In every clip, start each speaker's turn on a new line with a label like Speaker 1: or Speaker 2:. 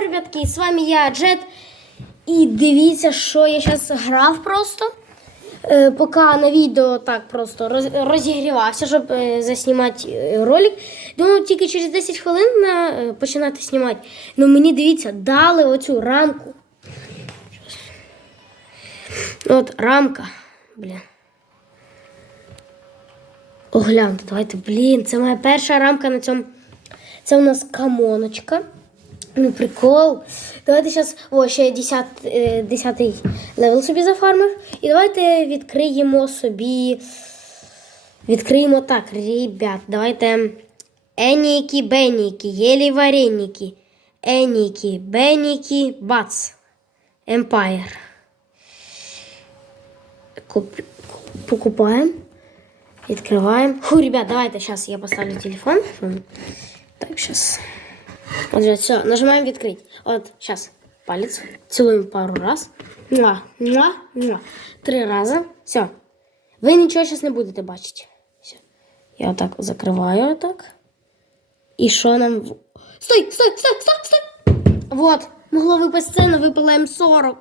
Speaker 1: ребятки, з вами я, Джет. І дивіться, що я зараз грав просто. Е, поки на відео так просто роз- розігрівався, щоб е, заснімати е, ролик. Думав, тільки через 10 хвилин на, е, починати знімати. Ну мені дивіться, дали оцю рамку. От рамка. Блін. Огляньте, давайте, блін, це моя перша рамка на цьому. Це у нас камоночка. Ну, прикол. Давайте зараз, о, ще 10, е, 10 левел собі зафармив. І давайте відкриємо собі. Відкриємо так, ребят. Давайте. Еніки, беніки, єлі вареники. Еніки, беніки, бац. Empire. Куп... Покупаємо. Відкриваємо. Фу, ребят, давайте сейчас я поставлю телефон. Так, сейчас. Вот же, все, нажимаем відкрыть. Вот, сейчас. Палец. Целуем пару раз. Муа, муа, муа. Три раза. Все. Ви нічого зараз не будете бачити. Все. Я отак закриваю отак. І що нам. Стой, стой, стой, стой, стой! Вот. Могло випасть сцена, випала М40.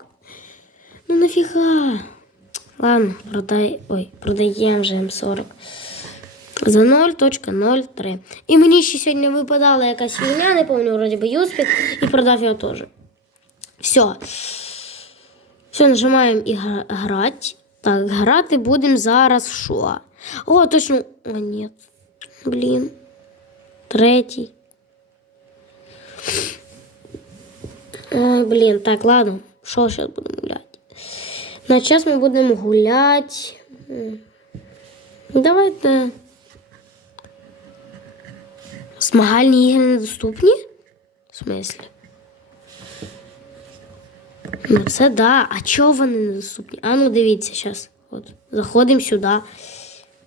Speaker 1: Ну нафіга. Ладно, продай. Ой, продаємо вже М40. За 0.03. І мені ще сьогодні випадала якась фігня, не пам'ятаю, вроді би Юспік, і продав його теж. Все. Все, нажимаємо і грати. Так, грати будемо зараз в що? О, точно. О, ні. Блін. Третій. Ой, блін, так, ладно. Що зараз будемо гуляти? На час ми будемо гуляти. Давайте. Змагальні ігри недоступні? В смислі? Ну це да. А чого вони недоступні? А ну дивіться зараз. От. Заходимо сюди.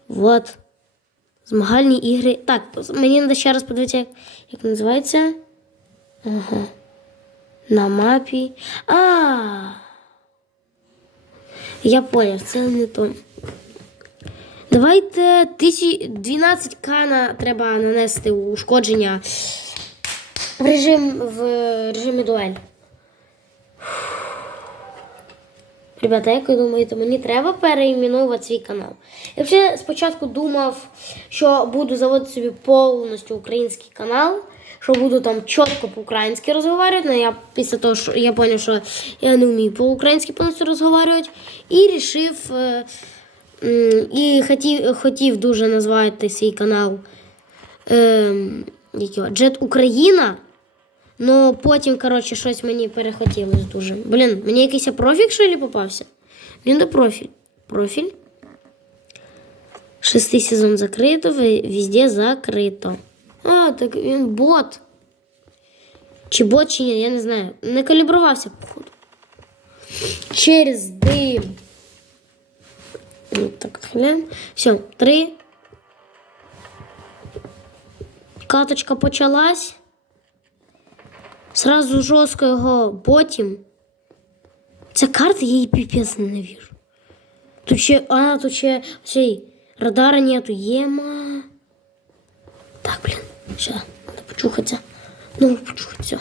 Speaker 1: Вот. Змагальні ігри. Так, мені треба ще раз подивитися, як, як називається. Ага. На мапі. А. Я поняв, це не то. Давайте 12к на, треба нанести ушкодження в режим в режимі дуель. Ребята, як ви думаєте, мені треба переіменувати свій канал? Я вже спочатку думав, що буду заводити собі повністю український канал, що буду там чітко по-українськи розмовляти, але я після того, що я зрозумів, що я не вмію по-українськи повністю розмовляти, і вирішив, е, і хотів, хотів дуже назвати свій канал е, Джет Україна. Ну, потім, коротше, щось мені перехотілось дуже. Блін, мені якийсь профіль, що ли, попався? Він до профіль. Профіль. Шестий сезон закрито, везде закрито. А, так він бот. Чи бот, чи ні, я не знаю. Не калібрувався, походу. Через дим. Ну, Так, глянь. Все, три. Каточка почалась. Сразу жорстко його потім. Ця карта я її піпець ненавижу. Тут ще, а, тут ще цей радара нету. Єма. Так, блін, ще, треба почухатися. Ну, почухатися.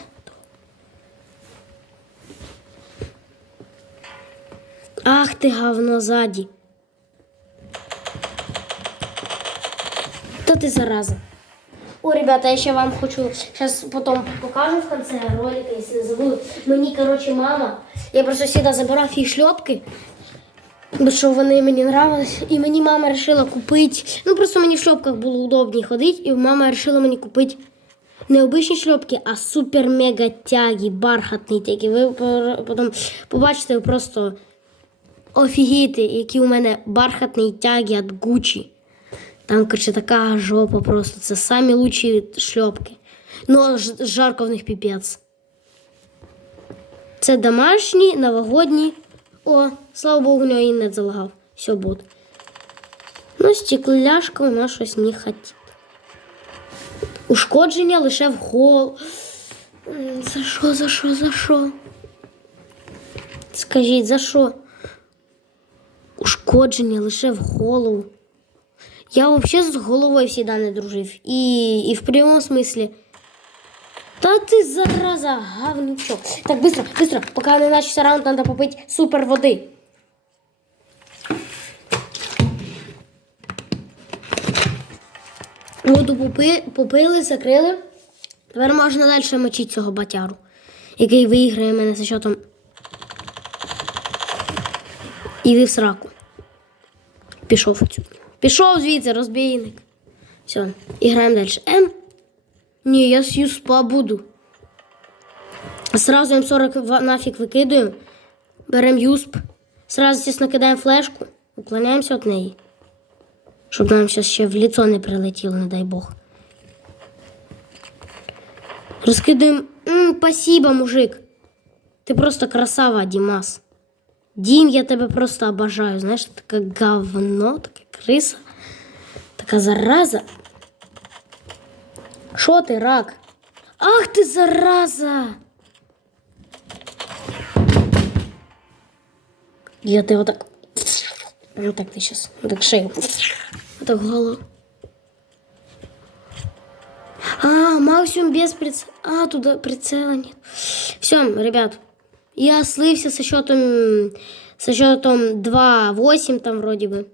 Speaker 1: Ах ти говно ззаді. Ти зараза. О, ребята, я ще вам хочу, сейчас потом покажу в конце ролика, если забуду. Мені, короче, мама, я просто всегда забирав їй шльопки, бо що вони мені нравились. І мені мама вирішила купити, ну просто мені в шльопках було удобніше ходити, і мама вирішила мені купити не обичні шльопки, а супер-мега тяги, бархатні тяги. Ви потім побачите просто офігіти, які у мене бархатні тяги від Gucci. Там, короче, така жопа просто. Це самі лучші шльопки. Ну, жарко в них піпець. Це домашні, новогодні. О, слава Богу, нього і не залагав. Все буде. Ну, стекляшка у нас щось не хотить. Ушкодження лише в гол. За що, за що, за що? Скажіть, за що? Ушкодження лише в голову. Я взагалі з головою завжди не дружив. І, і в прямому смислі. Да ты зараза, говнючок. Так, быстро, быстро, пока не начался раунд, надо попить супер воды. Воду попи, попили, закрили. Тепер можна далі мочити цього батяру, який виграє мене за счетом. Іди в сраку. Пішов. цю- Пішов звідси, розбійник. Все, і граємо далі. М. Ні, я з юспа буду. Сразу М40 ва- нафіг викидуємо. Беремо юсп. Сразу тісно кидаємо флешку. Уклоняємося від неї. Щоб нам зараз ще в лицо не прилетіло, не дай Бог. Розкидаємо. М, спасибо, мужик. Ти просто красава, Дімас. Дім, я тебе просто обожаю. Знаєш, таке говно, така криса, така зараза. Що ти, рак? Ах ти зараза! Я тебе так. Ну так ти сейчас. Так шею. Так голову. А, максимум без приц... А, туда прицела нет. Все, ребят. Я слился со счетом... Со счетом 2-8 там вроде бы.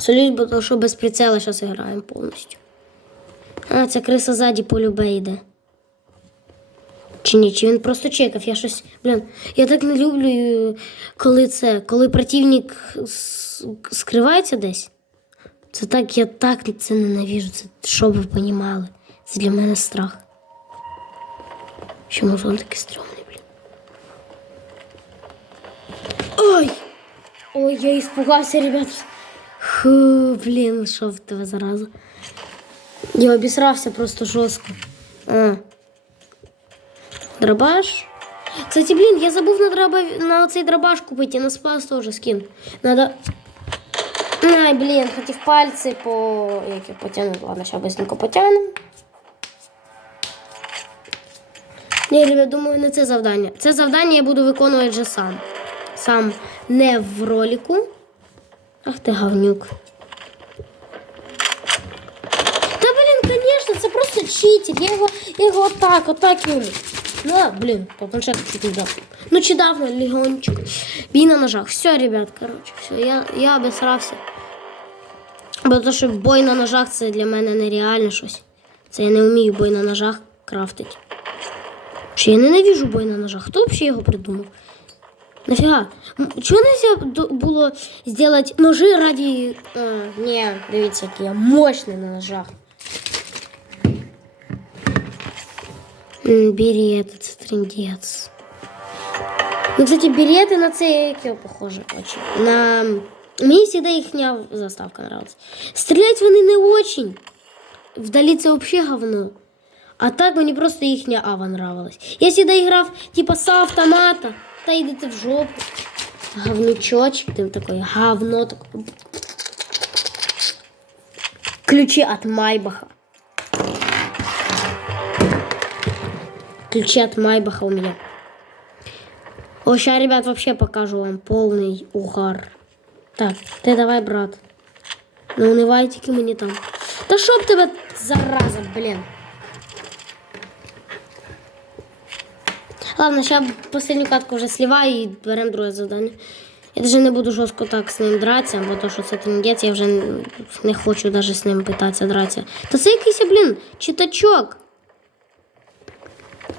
Speaker 1: Солюсь, потому что без прицела сейчас играем полностью. А, ця криса ззаді по любе йде. Чи ні, чи він просто чекав, я щось. Блін, я так не люблю, е, коли це, коли противник скривається десь. Це так, я так це ненавижу. Це щоб ви понімали. Це для мене страх. Чому ж він такий стрьомний, блін? Ой! Ой, я испугался, ребят. Фу, блін, що в зараза. Я обісрався просто жорстко. А. Дробаш. Кстати, блін, я забув на, дроба... на цей дробаш купити, і на спас теж скин. Надо. Ай, блін, хотів пальці по. Як я потягну. Ладно, зараз быстренько потягну. Ні, ребят, думаю, не це завдання. Це завдання я буду виконувати вже сам. Сам не в ролику. Ах ти говнюк. Та блін, конечно, це просто читер. Я його, я його отак, отак юлю. Ну, а, блін, по планшету чуть не дав. Ну, чи давно, легончик. Бій на ножах. Все, ребят, короче, все, я, я обісрався. Бо то, бой на ножах це для мене нереально щось. Це я не вмію бой на ножах крафтити. Що я ненавижу бой на ножах. Хто взагалі його придумав? Нафіга? М, Чого нельзя д- було зробити ножи раді. А, ні, дивіться, який я мощний на ножах. М, Берети, це трендець. Ну, кстати, берети на це як його похоже очень. На... Мені завжди їхня заставка нравилась. Стріляти вони не очень. Вдалі це взагалі говно. А так мені просто їхня ава нравилась. Я завжди грав типа з автомата. Та йдете в жопу. Говнючочек, ти такой говно такое. Ключи от Майбаха. Ключи от Майбаха у меня. О, сейчас, ребят, вообще покажу вам полный угар. Так, ти давай, брат. Не унивай тільки мені там. Та щоб тебе зараза, блін. Ладно, сейчас последнюю катку вже сливаю і беремо друге завдання. Я даже не буду жорстко так з ним дратися, бо то, що це трендець, я вже не хочу даже з ним питатися дратися. Та це якийсь, блін, читачок.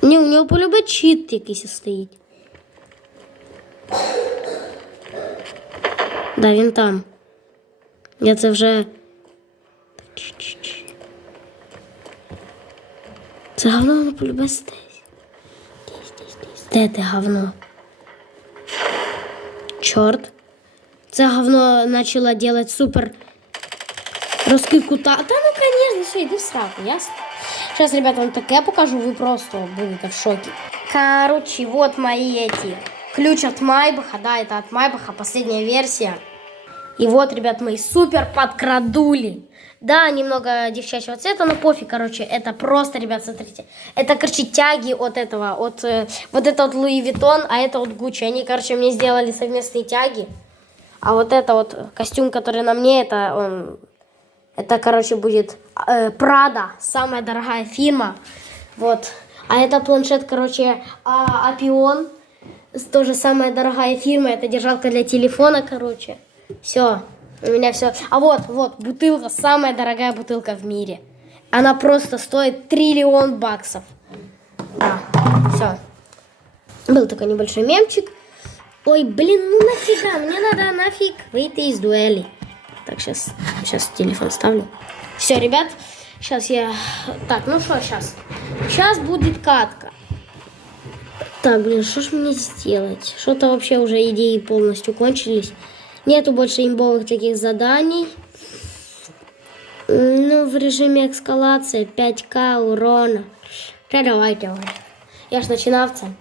Speaker 1: Ні, у нього полюбе чит якийсь стоїть. Да, він там. Я це вже. Це говно воно полюбе стесь. Де ти говно? Чорт. Це говно начало делать супер розкидку та. Та ну конечно, все, йди в сраку, ясно? Сейчас, ребята, вам таке покажу, ви просто будете в шоке. Короче, вот мои эти. Ключ от Майбаха, да, это от Майбаха, последняя версия. И вот, ребят, мои супер подкрадули. Да, немного девчачьего цвета, но пофиг, короче, это просто, ребят, смотрите. Это, короче, тяги от этого, от, э, вот это вот Луи Виттон, а это вот Гуччи. Они, короче, мне сделали совместные тяги. А вот это вот костюм, который на мне, это он, это, короче, будет э, Прада, самая дорогая фирма. Вот. А это планшет, короче, Апион. Тоже самая дорогая фирма. Это держалка для телефона, короче. Все. У меня все. А вот, вот, бутылка. Самая дорогая бутылка в мире. Она просто стоит триллион баксов. Да, все. Был такой небольшой мемчик. Ой, блин, ну нафига, мне надо нафиг выйти из дуэли. Так, сейчас, сейчас телефон ставлю. Все, ребят, сейчас я... Так, ну что сейчас? Сейчас будет катка. Так, блин, что ж мне сделать? Что-то вообще уже идеи полностью кончились. Нету больше имбовых таких заданий. Ну, в режиме экскалации 5к урона. Да, давай, давай. Я ж начинавцем.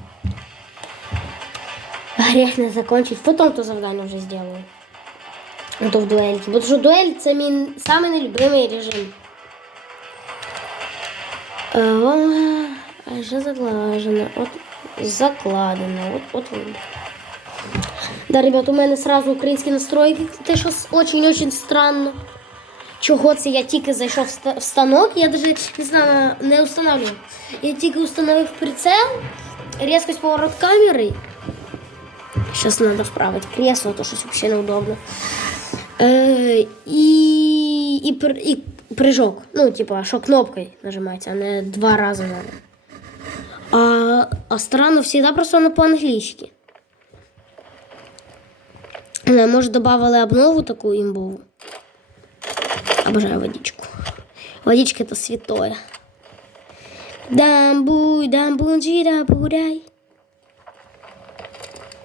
Speaker 1: А, реально закончить. Потом то задание уже сделаю. А то в дуэльке. Вот же дуэль самый, мой самый нелюбимый режим. О, а, а, а же заглажено. Вот закладено. Вот, вот. Да, ребят, у мене сразу українські настройки. Те, що очень-очень странно. Чого це я тільки зайшов в станок, я навіть не знаю, не встановлюю. Я тільки установив прицел, різкость поворот камери. Сейчас надо вправить кресло, то щось вообще неудобно. Е, і, і, пр- і прыжок. Ну, типа, що кнопкою нажимається, а не два рази. А, а странно, всегда просто воно по-англійськи. Е, Може, добавили обнову таку імбову. Обожаю водичку. Водичка это святое. Дамбуй, дамбунджі, дамбуряй.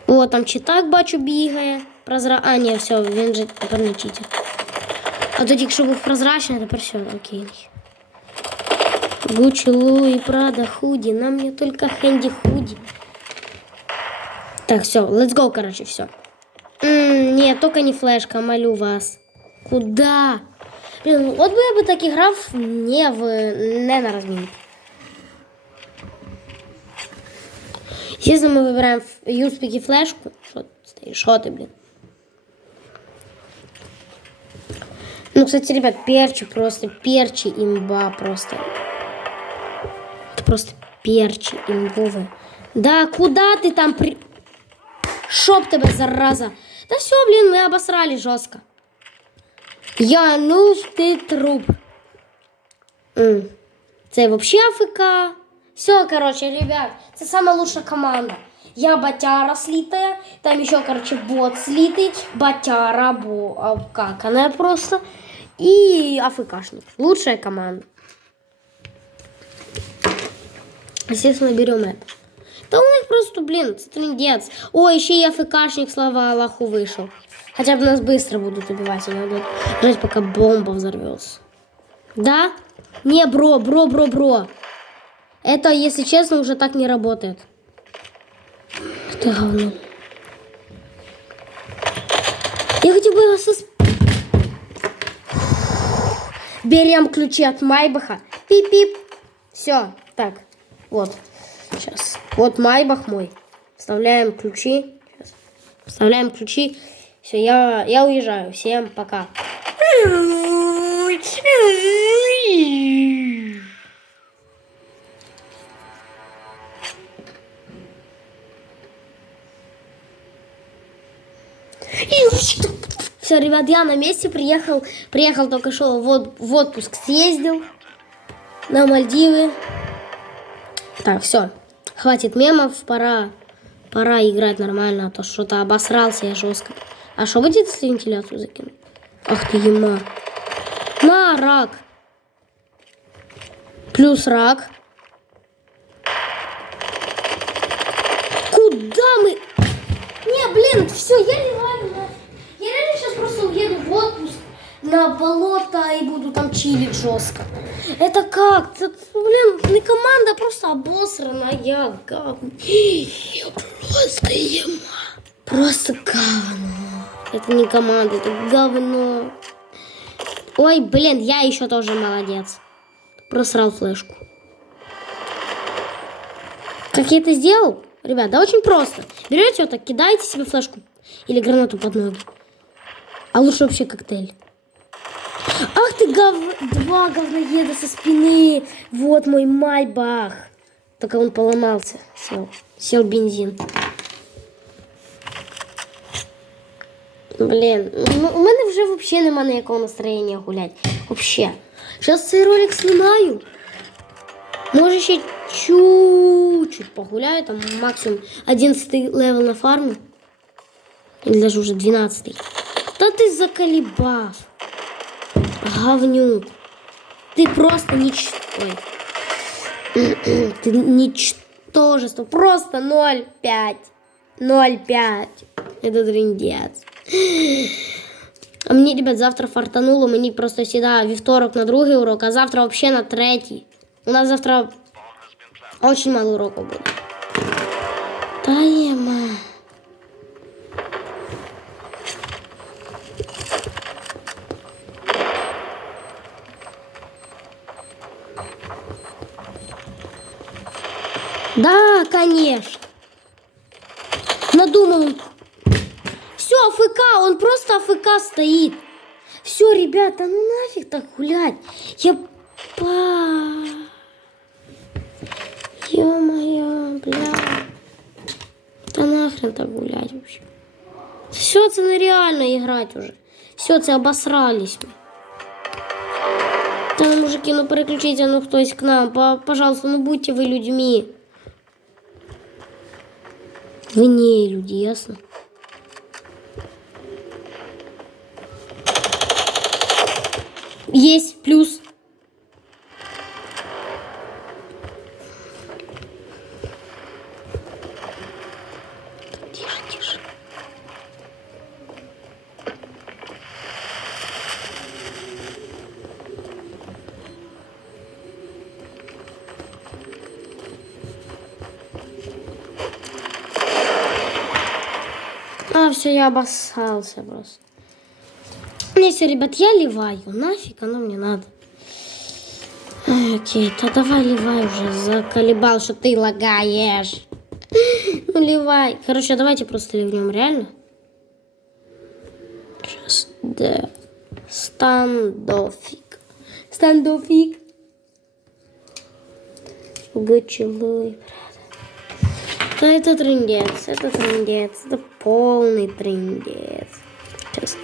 Speaker 1: О, там читак бачу бігає. Прозра... А, ні, все, він же тепер не читер. А тоді, якщо був прозрачний, тепер все, окей. Гуччи, Луи, Прада, худи. На мне только Хэнди худи. Так, все, let's go, короче, все. нет, только не флешка, молю вас. Куда? Блин, от би я би так грав не в не на розмінку. Если мы выбираем юспики флешку, что ты стоишь, что ты, блин? Ну, кстати, ребят, перчи просто, перчи имба просто. Это просто перчи имбовые. Да, куда ты там при... Шоп тебе, зараза. Да все, блин, мы обосрали жестко. Я, ну ти труп. М. Це вообще АФК. Все, короче, ребят, це самая лучшая команда. Я Батяра слитая, там еще, короче, бот слитый, Батяра, бо, обкаканная просто, и АФКшник. Лучшая команда. Естественно, берем это. Да у них просто, блин, это трындец. О, еще и АФКшник, слава Аллаху, вышел. Хотя бы нас быстро будут убивать, и надо ждать, пока бомба взорвется. Да? Не, бро, бро, бро, бро. Это, если честно, уже так не работает. Это говно. Я хотел бы его сос... Берем ключи от Майбаха. Пип-пип. Все, так, вот. Сейчас. Вот Майбах мой. Вставляем ключи. Сейчас. Вставляем ключи. Все, я, я уезжаю. Всем пока. Все, ребят, я на месте приехал. Приехал только что в, в отпуск съездил на Мальдивы. Так, все. Хватит мемов, пора, пора играть нормально, а то что-то обосрался я жестко. А что будет, если вентиляцию закинуть? Ах ты ема. На, рак. Плюс рак. Куда мы? Не, блин, все, я реально, я реально сейчас просто уеду в отпуск на болото и буду там чилить жестко. Это как? Это, блин, не команда, а просто обосранная говно. Просто ема. Просто говно. Это не команда, это говно. Ой, блин, я еще тоже молодец. Просрал флешку. Как я это сделал? Ребят, да очень просто. Берете вот так, кидаете себе флешку или гранату под ноги. А лучше вообще коктейль. Ах ты гов... Два говноеда со спины. Вот мой майбах. Только он поломался. Сел. Сел бензин. Блін, ну, у мене вже взагалі нема ніякого настроєння гуляти. Вообще. Зараз цей ролик знімаю. Може ще чуть-чуть погуляю, там максимум 11 левел на фарму. Или даже уже 12. Та ти заколебав. Говнюк. Ты просто нич... Ой. Ты ничтожество. Просто 0,5. 0,5. Это трындец. А мені, ребят, завтра фартануло, мені просто сюди вівторок на другий урок, а завтра взагалі на третій. У нас завтра очень мало уроків буде. Та Да, конечно. Надумал. Все, АФК, он просто АФК стоит. Все, ребята, ну нафиг так гулять. Я па... Ё-моё, бля. Да нахрен так гулять вообще. Все, це нереально играть уже. Все, це обосрались ми. Та ну, мужики, ну переключите, ну хтось к нам. По- Пожалуйста, ну будьте вы людьми. Не люди, ясно? Есть плюс. А, все, я обоссался просто. Не, все, ребят, я ливаю. Нафиг оно мне надо. Окей, то давай ливай уже. Заколебал, что ты лагаешь. Ну, ливай. Короче, давайте просто ливнем, реально. Сейчас, да. Стандофик. Стандофик. Гучилуй, брат. Да это трындец, это трындец, это полный трындец. Сейчас.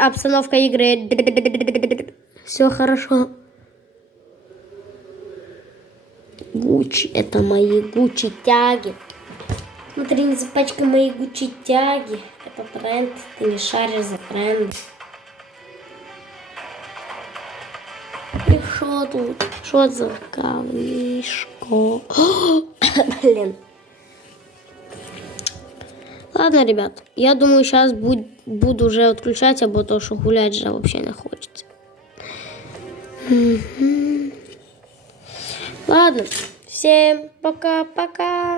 Speaker 1: Обстановка игры. Все хорошо. Гуччи, это мои Гуччи тяги. Смотри, не запачкай мои Гуччи тяги. Это тренд, ты не шаришь за тренд. И что тут? Что за говнишко? Блин. Ладно, ребят, я думаю, сейчас буду уже отключать, або то, что гулять же вообще не хочется. Ладно, всем пока-пока.